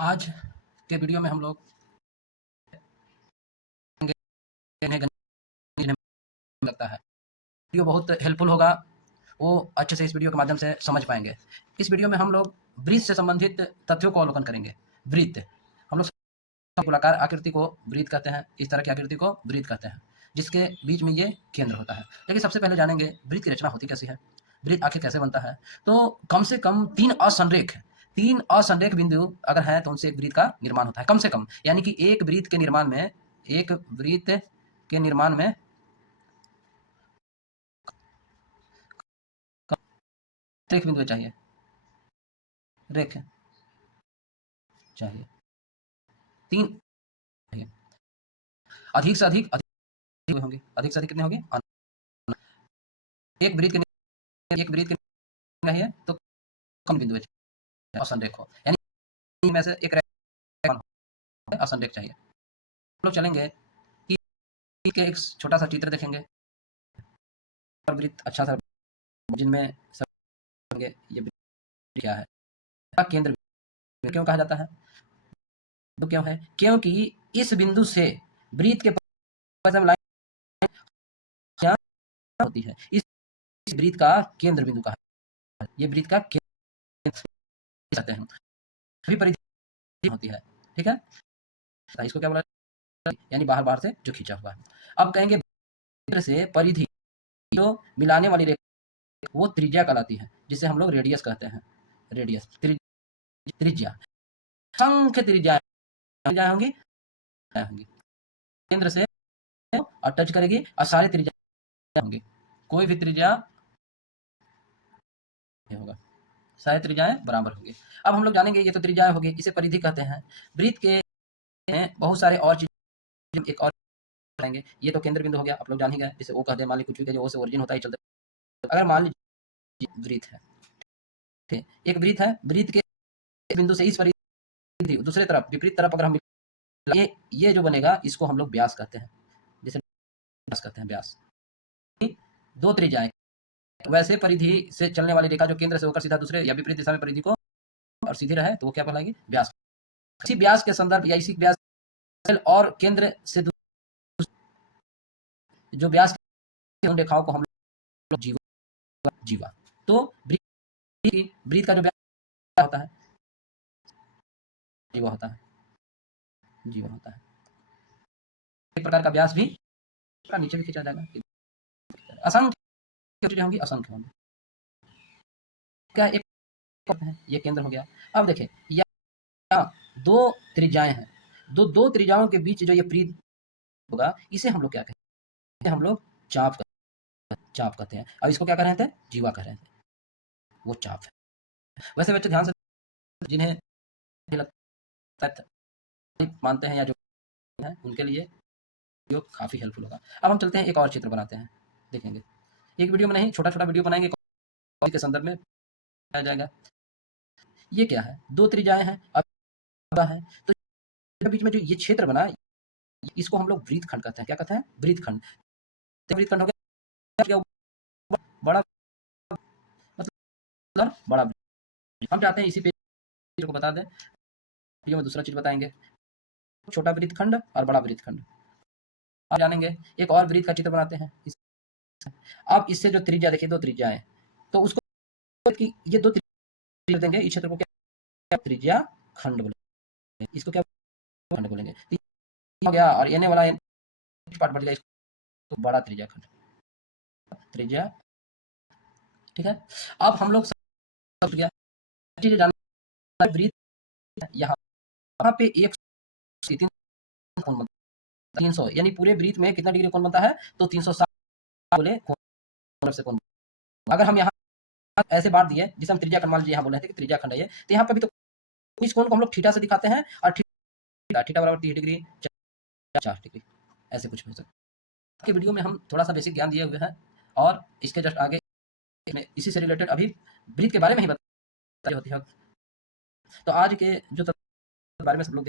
आज के वीडियो में हम लोग लगता है वीडियो बहुत हेल्पफुल होगा। वो अच्छे से इस वीडियो के माध्यम से समझ पाएंगे। इस वीडियो में हम लोग ब्रीथ से संबंधित तथ्यों को अवलोकन करेंगे। ब्रीथ हम लोग गोलाकार आकृति को ब्रीथ कहते हैं। इस तरह की आकृति को ब्रीथ कहते हैं, जिसके बीच में ये केंद्र होता है। लेकिन सबसे पहले जानेंगे ब्रीथ की रचना होती कैसी है, ब्रीथ आखिर कैसे बनता है। तो कम से कम तीन असंरेख बिंदु अगर हैं तो उनसे एक ब्रीथ का निर्माण होता है। कम से कम यानी कि एक ब्रीथ के निर्माण में रेख बिंदु चाहिए, रेख चाहिए, तीन चाहिए। अधिक से अधिक होंगे, अधिक से अधिक कितने होंगे? एक ब्रीथ के चाहिए तो कम बिंदु असंरेख हो, यानी में से एक असंरेख चाहिए। हम लोग चलेंगे कि के एक छोटा सा चित्र देखेंगे और वृत्त अच्छा सा जिनमें सब ये क्या है, केंद्र क्यों कहा जाता है? तो क्यों है? क्योंकि इस बिंदु से वृत्त के लाइन होती है। इस वृत्त का केंद्र बिंदु कहा है। ये वृत्त का केंद्र कहते हैं। सभी परिधि होती है, ठीक है। इसको क्या बोला, यानी बाहर से जो खींचा हुआ है। अब कहेंगे केंद्र से परिधि जो मिलाने वाली रेखा वो त्रिज्या कहलाती है, जिसे हम लोग रेडियस कहते हैं। रेडियस त्रिज्या, असंख्य त्रिज्याएं होंगी केंद्र से और टच करेगी और सारे त्रिज्या होंगी। कोई भी त्रिज्या होगा, सारे त्रिज्याएं बराबर होंगी। अब हम लोग जानेंगे, ये तो त्रिज्याएं होगी, इसे परिधि कहते हैं। वृत्त के बहुत सारे और चीज एक और करेंगे। ये तो केंद्र बिंदु हो गया, आप लोग जान ही गए। जैसे वो कहते हैं, मान ली कुछ भी ओ से ओरिजिन होता है चलते। अगर मान लीजिए वृत्त है, ठीक, एक वृत्त है, वृत्त के बिंदु से इस परिधि दूसरे तरफ विपरीत तरफ अगर हम ये जो बनेगा इसको हम लोग व्यास कहते हैं। जैसे व्यास कहते हैं, व्यास। दो त्रिज्याएं वैसे परिधि से चलने वाली रेखा जो केंद्र से होकर सीधा दूसरे या विपरीत दिशा में परिधि को और सीधी रहे तो वो क्या कहलाएगी? व्यास। इसी व्यास के संदर्भ या इसी व्यास और केंद्र से जो व्यास उन रेखाओं को हम लोग जीवा। तो वृत्त का जो व्यास होता है जीवा होता है, जीवा होता है। एक प्रकार का व्यास भी नीचे भी खींचा जाएगा। असंख्य होंगी, असंख्य होंगी। क्या एक है, ये केंद्र हो गया। अब देखें यहाँ दो त्रिज्याएं हैं, दो त्रिज्याओं के बीच जो ये वृत्त होगा इसे हम लोग क्या कहते हैं? हम लोग चाप कहते हैं। अब इसको क्या कह रहे थे? जीवा कह रहे थे, वो चाप है। वैसे बच्चे ध्यान से, जिन्हें मानते हैं या जो है उनके लिए जो काफी हेल्पफुल होगा। अब हम चलते हैं, एक और चित्र बनाते हैं, देखेंगे। एक वीडियो में नहीं, छोटा छोटा वीडियो बनाएंगे के संदर्भ में आ जाएगा। ये क्या है? दो त्रिज्याएं हैं, अब है तो बीच में जो ये क्षेत्र बना इसको हम लोग वृत्त खंड कहते हैं। क्या कहते हैं? वृत्त खंड। वृत्त खंड हो गया बड़ा, मतलब बड़ा। हम चाहते हैं इसी पे को बता दें, वीडियो में दूसरा चीज बताएंगे, छोटा वृत्त खंड और बड़ा वृत्त खंड। अब जानेंगे, एक और वृत्त का चित्र बनाते हैं। अब इससे जो त्रिज्या देखिए, दो त्रिज्या है तो उसको कि ये दो त्रिज्या देंगे, इस क्षेत्र को क्या त्रिज्या खंड बोलेंगे, इसको क्या खंड बोलेंगे। हो गया, और एने वाला पार्ट बच गया, इसको तो बड़ा त्रिज्या खंड, त्रिज्या, ठीक है। अब हम लोग समझ गया वृत्त यहाँ पे 300 यानी पूरे वृत्त में कितना डिग्री कोण बनता है? तो 360 बोले कोण से कोण। अगर हम यहाँ ऐसे बांट दिए, जिसे हम त्रिज्या खंड मान लीजिए, यहाँ बोले थे कि त्रिज्या खंड है ये, तो यहाँ पे भी तो इस कोण को हम लोग थीटा से दिखाते हैं, और थीटा बराबर 30 डिग्री 4 डिग्री ऐसे कुछ हो सकता है। वीडियो में हम थोड़ा सा बेसिक ज्ञान दिए हुए हैं, और इसके जस्ट आगे इसी से रिलेटेड अभी वृत्त के बारे में ही बताई होती है। तो आज के जो बारे में सब लोग